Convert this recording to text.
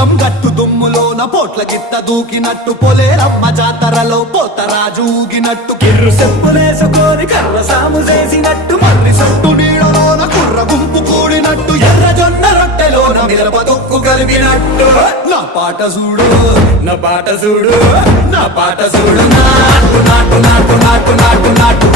పొలం గట్టు దుమ్ములోన పోట్ల గిత్త దూకినట్టు పొలేరమ్మ జాతరలో పోతరాజు ఊగినట్టు కిర్రు సెప్పులేసుకొని కర్ర సాము చేసినట్టు మర్రి సొట్టు నీడలోన కుర్ర గుంపు కూడినట్టు ఎర్ర జొన్న రొట్టెలోన మిరప తొక్కు కలిపినట్టు నా పాట చూడు నా పాట చూడు నా పాట చూడు నాటు నాటు నాటు నాటు నాటు నాటు